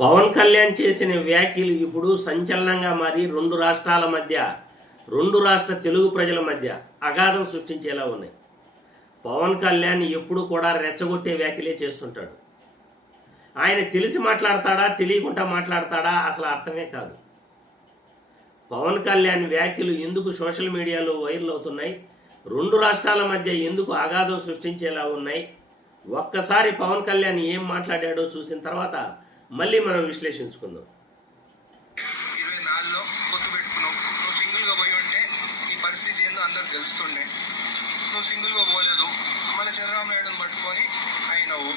పవన్ కళ్యాణ్ చేసిన వ్యాఖ్యలు ఇప్పుడు సంచలనంగా మారి రెండు రాష్ట్ర తెలుగు ప్రజల మధ్య అగాధం సృష్టించేలా ఉన్నాయి. పవన్ కళ్యాణ్ ఎప్పుడు కూడా రెచ్చగొట్టే వ్యాఖ్యలే చేస్తుంటాడు. ఆయన తెలిసి మాట్లాడతాడా తెలియకుండా మాట్లాడతాడా అసలు అర్థమే కాదు. పవన్ కళ్యాణ్ వ్యాఖ్యలు ఎందుకు సోషల్ మీడియాలో వైరల్ అవుతున్నాయి, రెండు రాష్ట్రాల మధ్య ఎందుకు అగాధం సృష్టించేలా ఉన్నాయి, ఒక్కసారి పవన్ కళ్యాణ్ ఏం మాట్లాడాడో చూసిన తర్వాత మళ్ళీ మనం విశ్లేషించుకుందాం. 24లో పొత్తు పెట్టుకున్నావు, నువ్వు సింగిల్గా పోయి ఉంటే నీ పరిస్థితి ఏందో అందరు తెలుస్తుండే. నువ్వు సింగిల్గా పోలేదు, మన చంద్రబాబు నాయుడుని పట్టుకొని అయినవు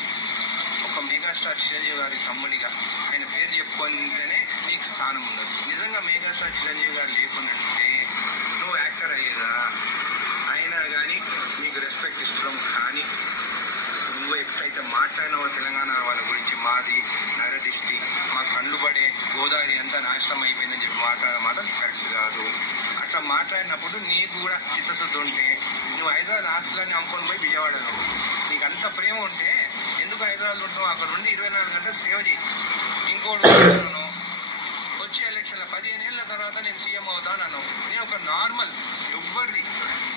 ఒక మెగాస్టార్ చిరంజీవి గారి తమ్ముడిగా ఆయన పేరు చెప్పుకుంటేనే నీకు స్థానం ఉండదు. నిజంగా మెగాస్టార్ చిరంజీవి గారు లేకుండా నువ్వు యాక్టర్ అయ్యేదా? అయినా కానీ నీకు రెస్పెక్ట్ ఇష్టం. కానీ నువ్వు ఎప్పుడైతే మాట్లాడినావో తెలంగాణ వాళ్ళ గురించి, మాది నరదిష్టి, మా కళ్ళు పడే గోదావరి అంతా నాశనం అయిపోయిందని చెప్పి మాట్లాడడం కరెక్ట్ కాదు. అట్లా మాట్లాడినప్పుడు నీకు కూడా చిత్తశుద్ధి ఉంటే నువ్వు హైదరాబాద్ ఆస్తులన్నీ అమ్ముకొని పోయి విజయవాడలో నీకు అంత ప్రేమ ఉంటే ఎందుకు హైదరాబాద్ ఉంటావు? అక్కడ నుండి 24 గంటలు సేవ చేయి. ఇంకోటి వచ్చే ఎలక్షన్ల 15 ఏళ్ళ తర్వాత నేను సీఎం అవుతాను. నేను ఒక నార్మల్ ఎవ్వరిది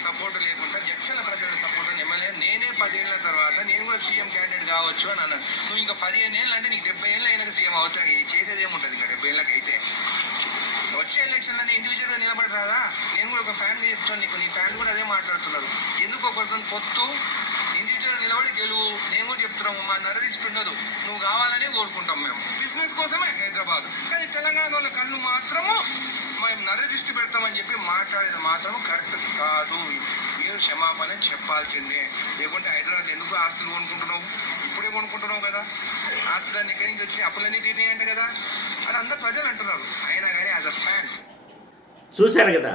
సపోర్ట్ లేకుండా జడ్చల ప్రజల సపోర్ట్ ఎమ్మెల్యే నేనే 10 ఏళ్ళ తర్వాత నేను కూడా సీఎం క్యాండిడేట్ కావచ్చు అని అన్నాను. నువ్వు ఇంకా 15 ఏళ్ళు అంటే నీకు 70 ఏళ్ళు అయినాక సీఎం అవుతాయి. చేసేది ఏముంటుంది ఇంకా 70 ఏళ్ళకి అయితే? వచ్చే ఎలక్షన్లో ఇండివిజువల్గా నిలబడి రాదా? నేను కూడా ఒక ఫ్యాన్ చెప్తాను నీకు, నీ ఫ్యాన్ కూడా అదే మాట్లాడుతున్నారు. ఎందుకు ఒకరితో పొత్తు ఇండివిజువల్ నిలబడి గెలువు. నేను కూడా చెప్తున్నాము, మా నరదిష్టి ఉండదు, నువ్వు కావాలనే కోరుకుంటాం. మేము బిజినెస్ కోసమే హైదరాబాద్, కానీ తెలంగాణ వాళ్ళ కళ్ళు మాత్రము మేము నరదిష్టి పెడతామని చెప్పి మాట్లాడేది మాత్రం కరెక్ట్ కాదు. మీరు క్షమాపణ చెప్పాల్సిందే. లేకుంటే హైదరాబాద్ ఎందుకు ఆస్తులు కొనుక్కుంటున్నావు? ఇప్పుడే కొనుక్కుంటున్నావు కదా. ఆస్తులన్నీ ఎక్కడి నుంచి వచ్చి అప్పులన్నీ తీరినాయంట కదా అని అందరు ప్రజలు అంటున్నారు. అయినా కానీ యాజ్ అ ఫ్యాన్ చూశారు కదా,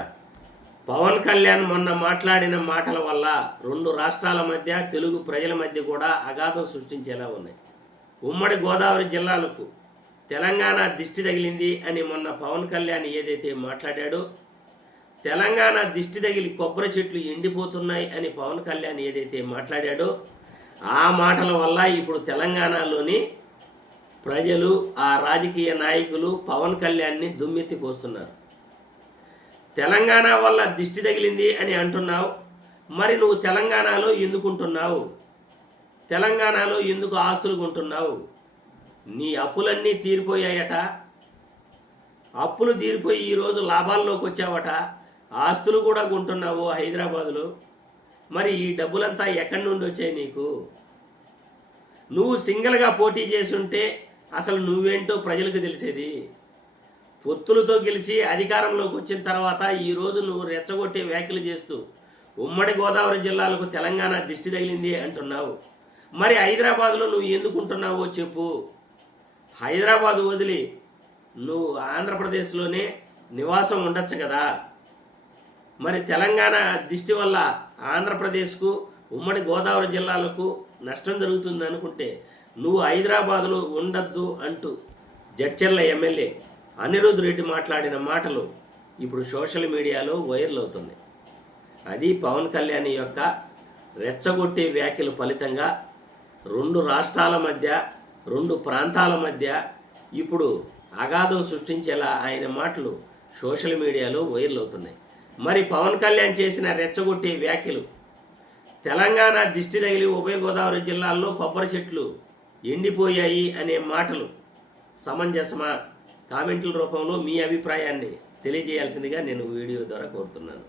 పవన్ కళ్యాణ్ మొన్న మాట్లాడిన మాటల వల్ల రెండు రాష్ట్రాల మధ్య తెలుగు ప్రజల మధ్య కూడా అగాధం సృష్టించేలా ఉన్నాయి. ఉమ్మడి గోదావరి జిల్లాలకు తెలంగాణ దిష్టి తగిలింది అని మొన్న పవన్ కళ్యాణ్ ఏదైతే మాట్లాడాడో, తెలంగాణ దిష్టి తగిలి కొబ్బరి చెట్లు ఎండిపోతున్నాయి అని పవన్ కళ్యాణ్ ఏదైతే మాట్లాడాడో, ఆ మాటల వల్ల ఇప్పుడు తెలంగాణలోని ప్రజలు, ఆ రాజకీయ నాయకులు పవన్ కళ్యాణ్ని దుమ్మెత్తిపోస్తున్నారు. తెలంగాణ వల్ల దిష్టి తగిలింది అని అంటున్నావు, మరి నువ్వు తెలంగాణలో ఎందుకుంటున్నావు? తెలంగాణలో ఎందుకు ఆస్తులు కొంటున్నావు? నీ అప్పులన్నీ తీరిపోయాయట, అప్పులు తీరిపోయి ఈరోజు లాభాల్లోకి వచ్చావట, ఆస్తులు కూడా కొంటున్నావు హైదరాబాదులో. మరి ఈ డబ్బులంతా ఎక్కడి నుండి వచ్చాయి నీకు? నువ్వు సింగిల్గా పోటీ చేసుంటే అసలు నువ్వేంటో ప్రజలకు తెలిసేది. పొత్తులతో గెలిచి అధికారంలోకి వచ్చిన తర్వాత ఈరోజు నువ్వు రెచ్చగొట్టే వ్యాఖ్యలు చేస్తూ ఉమ్మడి గోదావరి జిల్లాలకు తెలంగాణ దిష్టి తగిలింది అంటున్నావు. మరి హైదరాబాద్లో నువ్వు ఎందుకుంటున్నావో చెప్పు. హైదరాబాద్ వదిలి నువ్వు ఆంధ్రప్రదేశ్లోనే నివాసం ఉండొచ్చు కదా. మరి తెలంగాణ దిష్టి వల్ల ఆంధ్రప్రదేశ్కు, ఉమ్మడి గోదావరి జిల్లాలకు నష్టం జరుగుతుంది అనుకుంటే నువ్వు హైదరాబాదులో ఉండద్దు అంటూ జడ్చర్ల ఎమ్మెల్యే అనిరుద్ రెడ్డి మాట్లాడిన మాటలు ఇప్పుడు సోషల్ మీడియాలో వైరల్ అవుతుంది. అది పవన్ కళ్యాణ్ యొక్క రెచ్చగొట్టే వ్యాఖ్యల ఫలితంగా రెండు రాష్ట్రాల మధ్య, రెండు ప్రాంతాల మధ్య ఇప్పుడు అగాధం సృష్టించేలా ఆయన మాటలు సోషల్ మీడియాలో వైరల్ అవుతున్నాయి. మరి పవన్ కళ్యాణ్ చేసిన రెచ్చగొట్టే వ్యాఖ్యలు, తెలంగాణ దిష్టి తగిలి ఉభయ గోదావరి జిల్లాల్లో కొబ్బరి చెట్లు ఎండిపోయాయి అనే మాటలు సమంజసమా? కామెంట్ల రూపంలో మీ అభిప్రాయాన్ని తెలియజేయాల్సిందిగా నేను వీడియో ద్వారా కోరుతున్నాను.